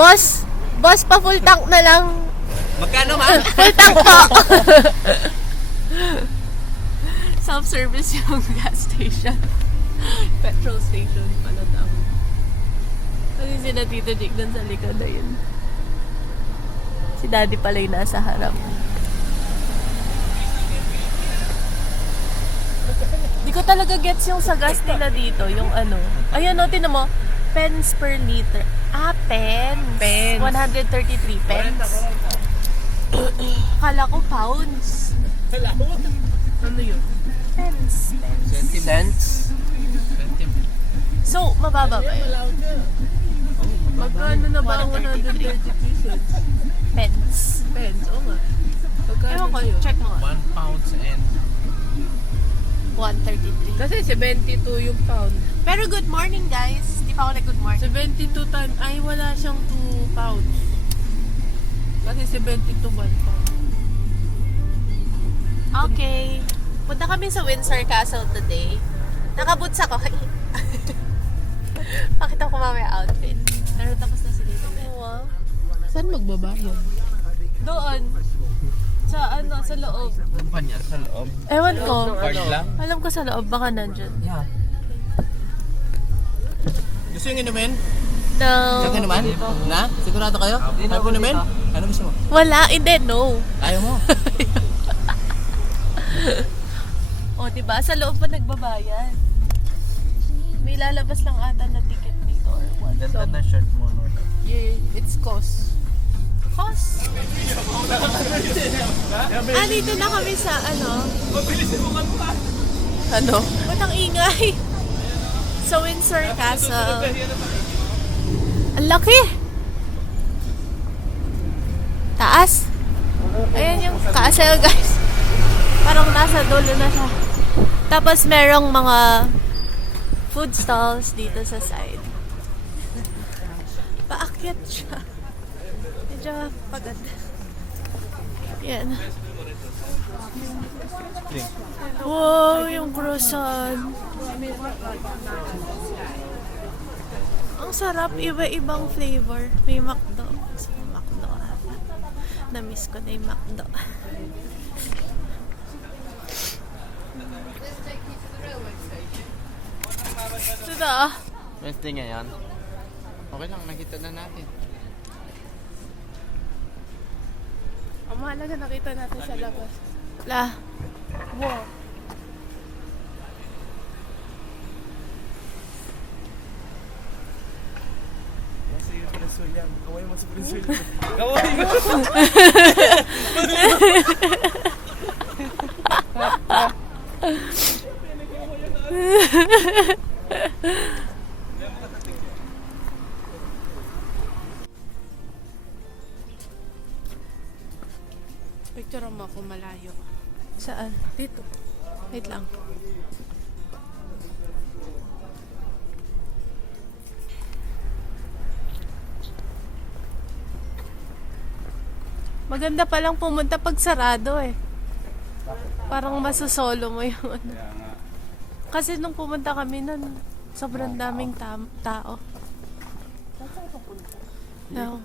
Boss, pa full tank na lang. Magkano, ma'am? Full tank po. Self-service yung gas station. Petrol station pala tama. Kasi sila Tito Jake dun sa likod na yun. Si Daddy pala yung nasa harap. Di ko talaga gets yung sa gas nila dito. Yung ano. Ayun o, tinan mo. Pence per liter. Ah, pence. 133 pence. Kala ko pounds. Ano yun? Pence. Cents? So, mababa ba yun? Magkano na ba ang 130 pesos? Pence. Pence, oo nga. Magkano Ewan ko, na yun? check mo nga. 1 pound and 133. Kasi 72 yung pound. Pero good morning, guys. Di pa ako good morning. 72 times, ay wala siyang 2 pounds. Kasi 72 1 pound. Okay. Punta kami sa Windsor Castle today. Nakaboots ako. Pakita ko mamaya outfit. Pero tapos na si Dito. Wow. Saan magbabayad? Doon. Sa ano, sa loob. kumpanya sa loob. Ewan ko. Card lang? Alam ko sa loob, baka nandyan. Yeah. Gusto yung inumin? No. Gusto yung inuman? Na? Sigurado kayo? Ayaw ko inumin? Ano gusto mo? Wala, hindi, no. Ayaw mo? O, diba? Sa loob pa nagbabayad. May lalabas lang ata na ticket dito or what. Ganda na shirt mo, Lord. Yeah, it's cost. Cost? Dito na kami sa ano? Ano? Ba't ang ingay? Sa Windsor Castle. Ang laki! Taas! Ayan yung castle, guys. Parang nasa dulo na siya. Tapos merong mga food stalls dito sa side. Paakyat siya. Medyo pagod. Yan. Wow, yung croissant. Ang sarap, iba-ibang flavor. May McDo. Gusto ko McDo. Na-miss ko na yung McDo. Ito na. Wednesday ngayon. Okay lang, nakita na natin. Ang mahalaga nakita natin sa labas. La. Wow. Kaway mo sa Brazilian. Kaway mo! Picture mo ako malayo. Saan? Dito. Wait lang. Maganda palang pumunta pag sarado eh. Parang masusolo mo yung ano. Kasi nung pumunta kami nun, sobrang daming tao. No.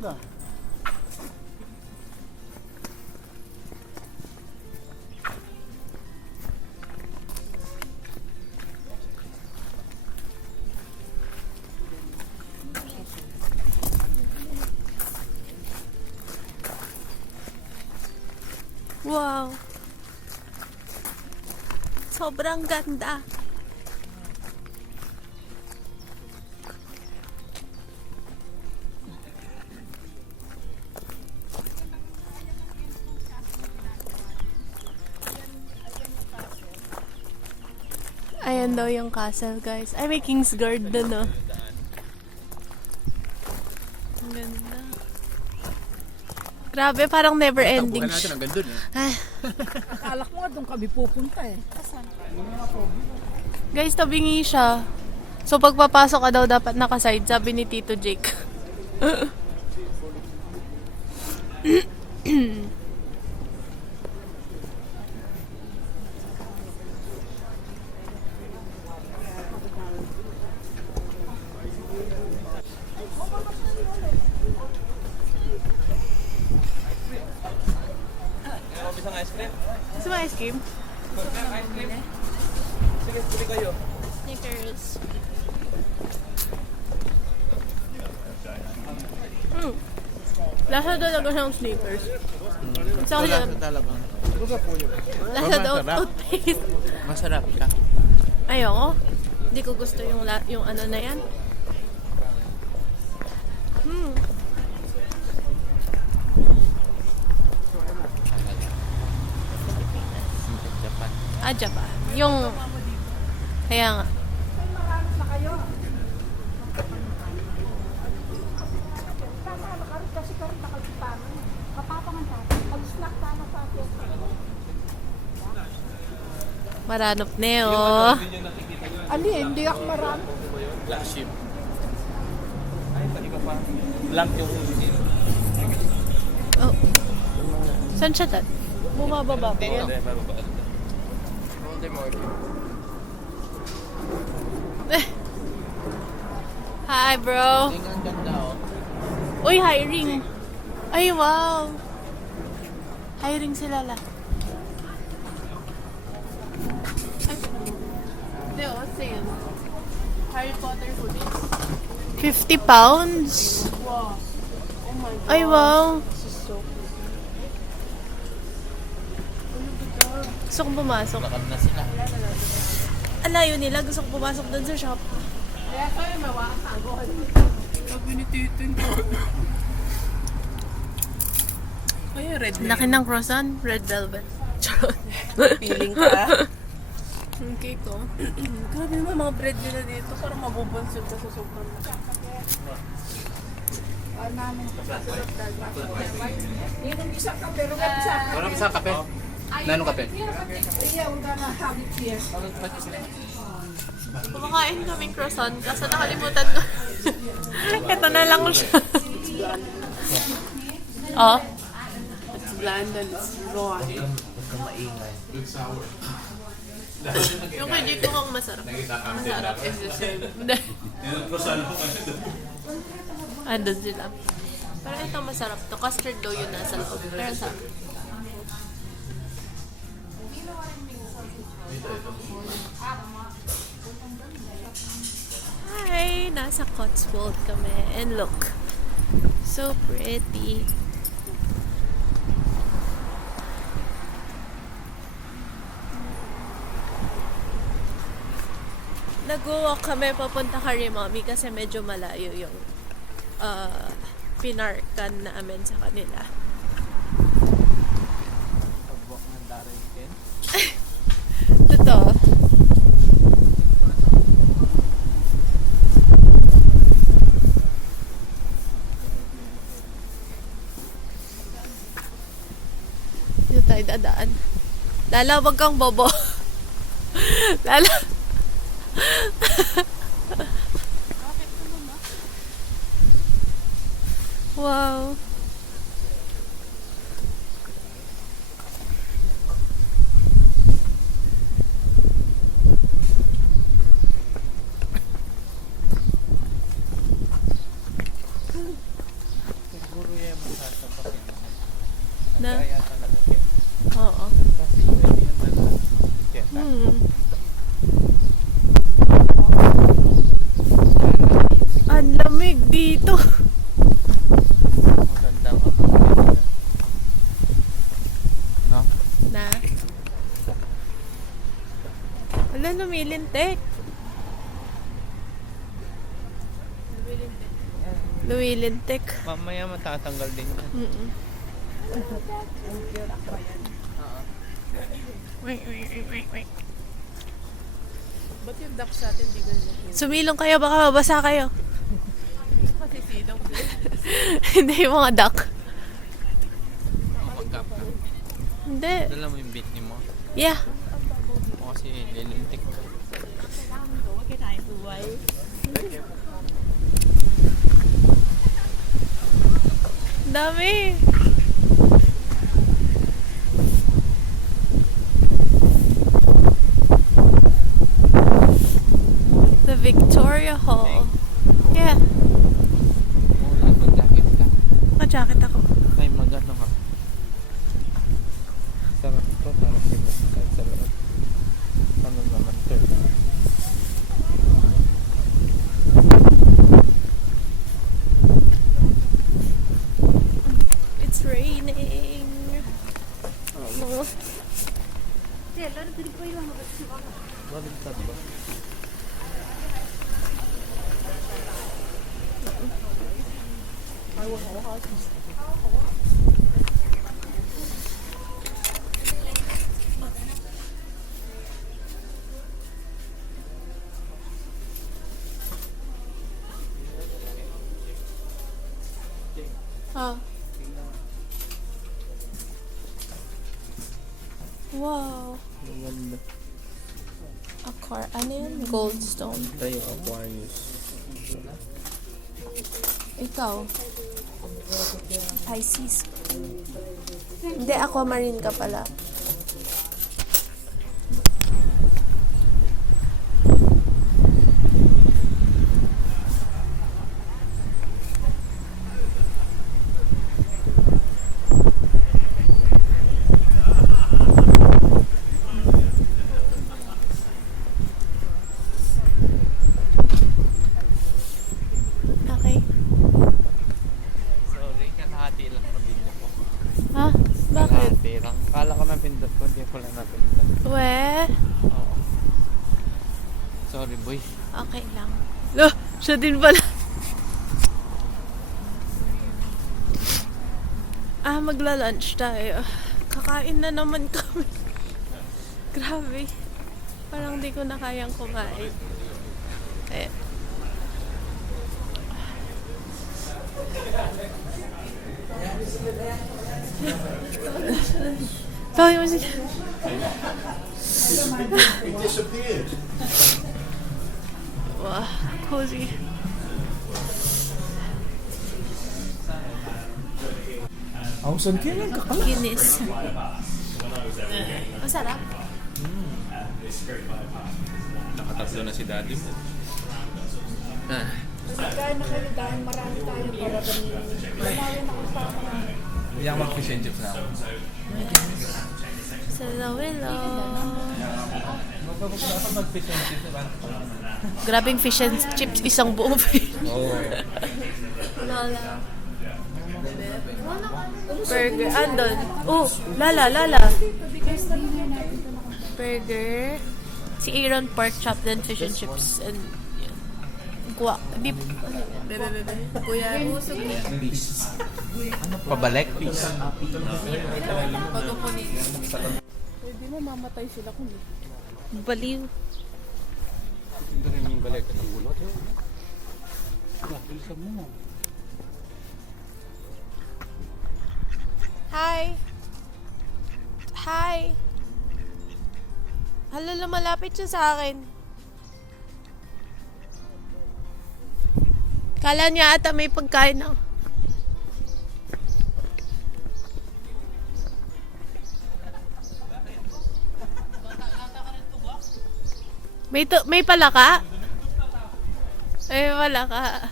Wow. Sobrang ganda. Ayan daw yung castle, guys. Ay, may Kingsguard doon, no? Ang ganda. Grabe, parang never ending. Tabukan natin, ang ganda dun eh. Akala ko nga doon kami pupunta eh. Guys, tabingi siya. So, pagpapasok ka daw dapat nakaside, sabi ni Tito Jake. cream. Sige, pili kayo. Snickers. Lasa talaga siyang Snickers. Sa Wala akin, talaga. lasa daw Masarap. toothpaste. Masarap ka. Ayoko. Hindi ko gusto yung ano na yan. Japan. Adya pa. Yung... Kaya nga. Maranop Neo. Ali, hindi ako marami. Black sheep. Ay, tali ka pa. Blank yung... Oh. Saan siya dad? Bumababa ba yan? Hindi, mababa. Voldemort. Hi, bro. Tingnan ang ganda, oh. Uy, hiring. Ay, wow. Hiring sila la. Hindi, oh, sale. Harry Potter hoodies. 50 pounds? Wow. Oh my God. Ay, wow. This is so cool. Gusto kong pumasok. Lakad na sila. Alayo nila. Gusto kong pumasok dun sa shop. Kaya ko yung mawakagon. Sabi ni Titin ko. Ay, red na. Laki ng croissant. Red velvet. Charot. Feeling ka. Yung cake ko. Grabe naman mga bread nila dito. Parang mabubonsod ka sa sobrang Wala ka sa kape? Nanong kape? Kumakain kaming croissant. Kaso nakalimutan ko. Ito na lang siya. Oh. It's bland and it's raw. Yung kay Jake mukhang masarap. Masarap. It's the same. Hindi. Andun sila. Pero ito masarap to. Custard dough yun nasa loob. Pero sarap. Hi! Nasa Cotswold kami. And look. So pretty. Nag-walk kami papunta kay Mommy kasi medyo malayo yung pinarkan namin sa kanila. Pag-walk ng Darrington. Totoo. Dito tayo dadaan. Lala, wag kang bobo. Lala. Wow. Siguro yan masasapakin mo. Na? Kaya talaga kaya. Oo. Kasi pwede yan na. Kaya Ang lamig dito. maganda nga ang no? Na? Wala, lumilintik. Lumilintik. Mamaya matatanggal din yan. Mm-mm. Wait, wait, wait, wait, wait. Ba't yung duck sa atin di ganyan? Sumilong kayo, baka mabasa kayo. Kasi silong din. Hindi yung mga duck. Mag-up ka. Hindi. Dala mo yung bikini mo. Yeah. O kasi lilintik mo. Dami. The Victoria Hall. Yeah. Wala, mag-jacket ka. Naka-jacket ako. Ay, mag-ano ka. Sarap ito, para sa Ah. Wow. Ang ganda. Ano yan? Goldstone. Ito yung Aquarius. Ikaw? Pisces. Hindi, aquamarine ka pala. Okay. Sorry, kalahati lang pamilya ko. Ha? Bakit? Kalahati lang. Kala ko napindot ko, hindi ko lang napindot. We? Oo. Sorry, boy. Okay lang. Lo, siya din pala. Magla-lunch tayo. Kakain na naman kami. Grabe. Parang di ko na kayang kumain. Eh. Tayo mo siya. It disappeared. Wow, cozy. Ausan kailan ka pala? Guinness. Masarap. Nakatatlo na si daddy mo. Kaya na kayo dahil marami tayo para ganyan. Hindi ako mag-fish and chips na ako. Sa Lawelo. Dapat mag-fish and chips na. Grabing fish and chips, isang buong fish. Oo. Lala. Burger. Andon. Oh, Lala. Burger. Si Aaron pork chop, then fish and chips. And yun. Kuha. Beef. Bebe. Kuya, usog ni. Peace. Pabalik? Peace. Pagkapuni. Pwede mo mamatay sila kung Baliw. Ito rin yung balik at ulot. Bilisan mo. Hi. Hala, lumalapit siya sa akin. Kala niya ata may pagkain ako. May palaka? Ay, may palaka.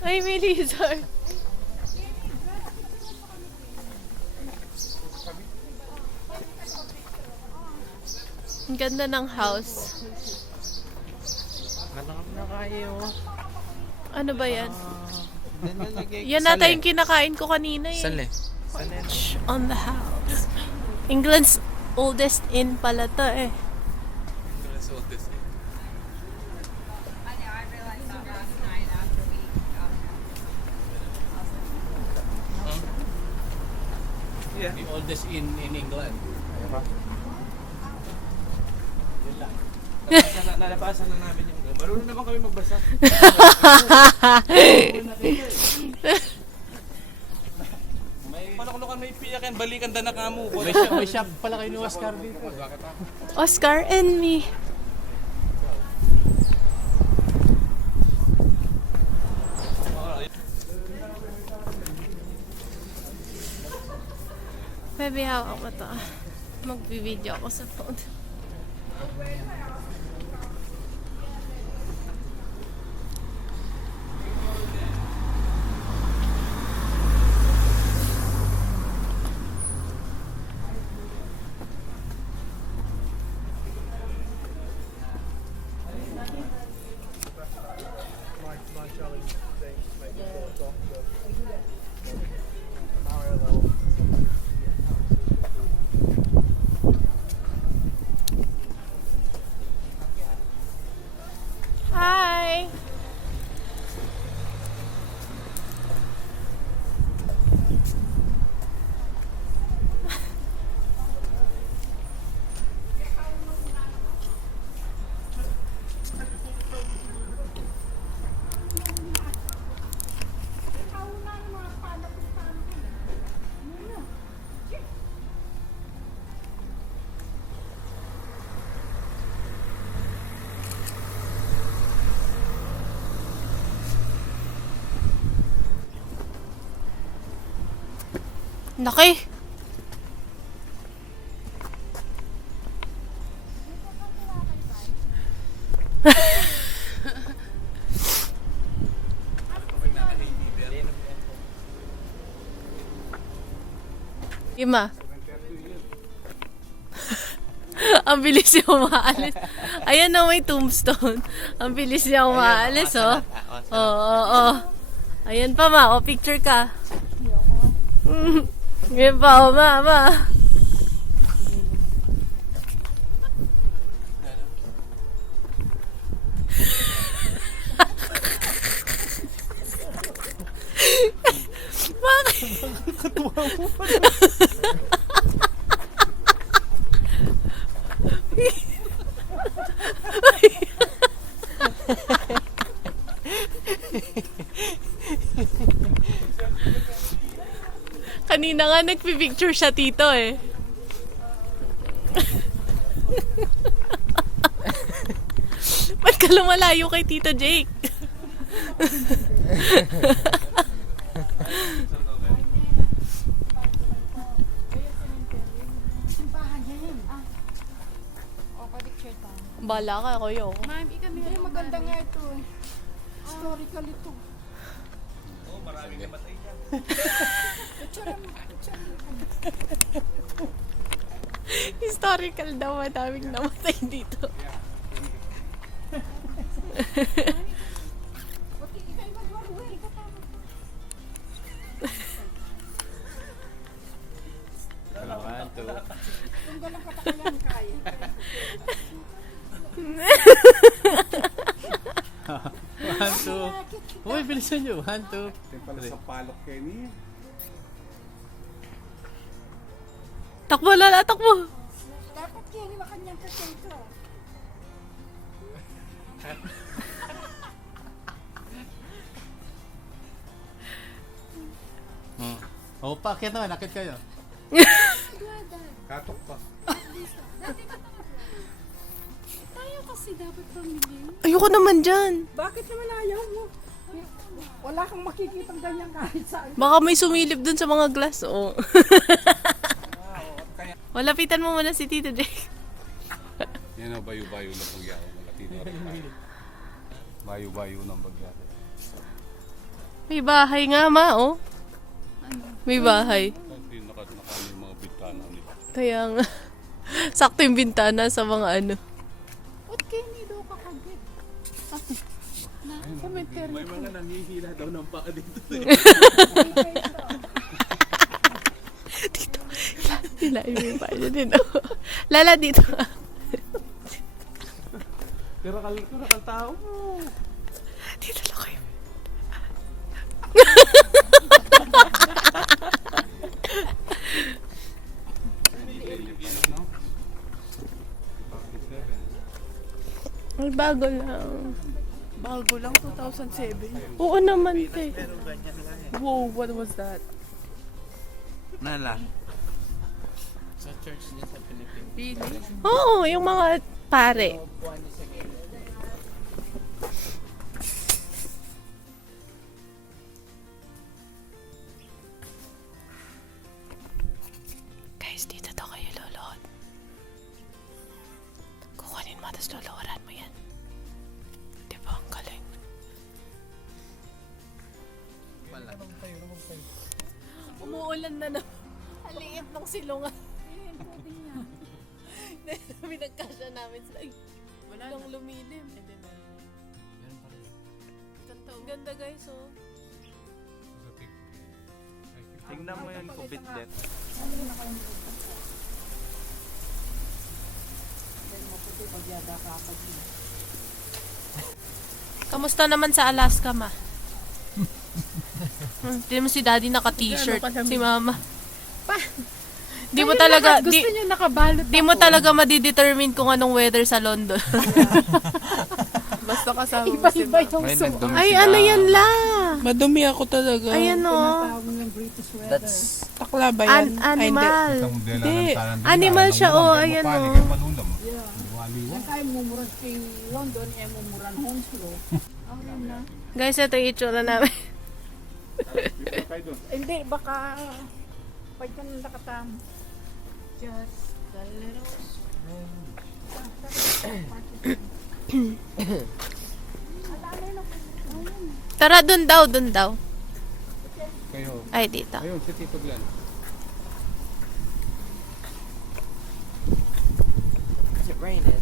Ay, may lizard. Ang ganda ng house. Hanap na kayo. Ano ba yan? Yan nata yung kinakain ko kanina eh. Sali. On the house. England's oldest inn pala to eh. Yeah. The oldest in England. Nalabasan na namin yung marunong naman kami magbasa. Malakulukan may piyak yan, balikan da na kamo. May shop pala kayo ni Oscar dito. Oscar and me. Maybe hawak ko to. Magbibideo ako sa phone. Laki. Ima. Ang bilis niya umaalis. Ayan na may tombstone. Ang bilis niya umaalis, oh. Oo. Ayan pa, ma. O, picture ka. Ayan pa, o, ma. Kanina nga nagpipicture siya tito eh. Ba't ka lumalayo kay Tito Jake? Bala ka, kuya. Ma'am, hindi maganda nga ito. Historical ito. Oo, maraming namatay dyan. Historical daw, madaming namatay dito. One, two. Kung galang katakayan kaya. One, two. Uy, bilisan nyo. One, two. Pala sa palok kayo niya. Takbo, lala, takbo. Dapat kaya makanyang kakay ka. Oh, pakit naman. Nakit kayo. Katok pa. Tayo kasi dapat pamili. Ayoko naman dyan. Bakit naman ayaw mo? Wala kang makikitang ganyan kahit saan. Baka may sumilip dun sa mga glass, oh. Walapitan mo muna si Tito Jake. Yan ang bayo-bayo na pagyari ng Latino. Bayo-bayo ng pagyari. May bahay nga, ma, oh. May bahay. Hindi nakano yung mga bitana nila. Kaya nga. Sakto yung bintana sa mga ano. Ba't kaya hindi daw kakagit? May mga nangihila daw ng paa dito. Dito. Hilain mo yung bahay din, oh. Lala, dito. Pero kal tao mo. Dito lang kayo. Ay, bago lang. Bago lang, 2007. Oo naman, te. Wow, what was that? Nala. Sa church niya sa Pilipinas. Really? Oo, yung mga pare. Guys, dito daw kayo luluhod. Kukunin mo, tapos luluhuran mo yan. Diba, ang galing. Umuulan na naman. Ang liit ng silungan. Pinagkasya namin sila. Ay, walang lumilim. Ang ganda guys, oh. Tingnan mo yan kung bitlet. Kamusta naman sa Alaska, ma? Hindi mo si daddy naka-t-shirt. Si mama. Di mo talaga, Gusto niyo nakabalot di mo talaga madidetermine kung anong weather sa London. Basta kasama mo si Iba-iba yung May suot. nagdumi Ay, sila. ano yan la? Madumi ako talaga. Ayan, oh. Tinatawag ng British weather. Takla ba yan? Animal. Hindi. Animal siya, oh. Ayan, oh. Yan tayo mumuran kay London, mumuran Hounslow. Guys, ito yung itsura namin. Hindi, baka Pag ito nang nakatam. Just a little. Tara, dun daw, dun daw. Kayo. Ay, dito. Ayun, si Tito Glenn. Is it raining?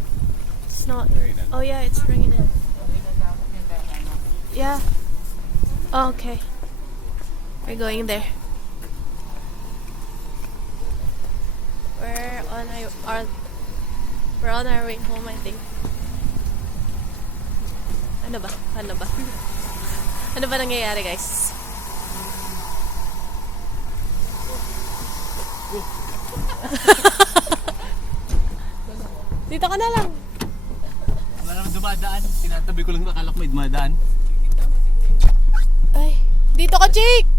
It's not. Raining. Oh yeah, it's raining. Yeah. Oh, okay. We're going there. We're on our way home, I think. Ano ba? Ano ba? Ano ba nangyayari, guys? Dito ka na lang. Wala naman dumadaan. Tinatabi ko lang nakala ko may dumadaan. Ay, dito ka, Jake!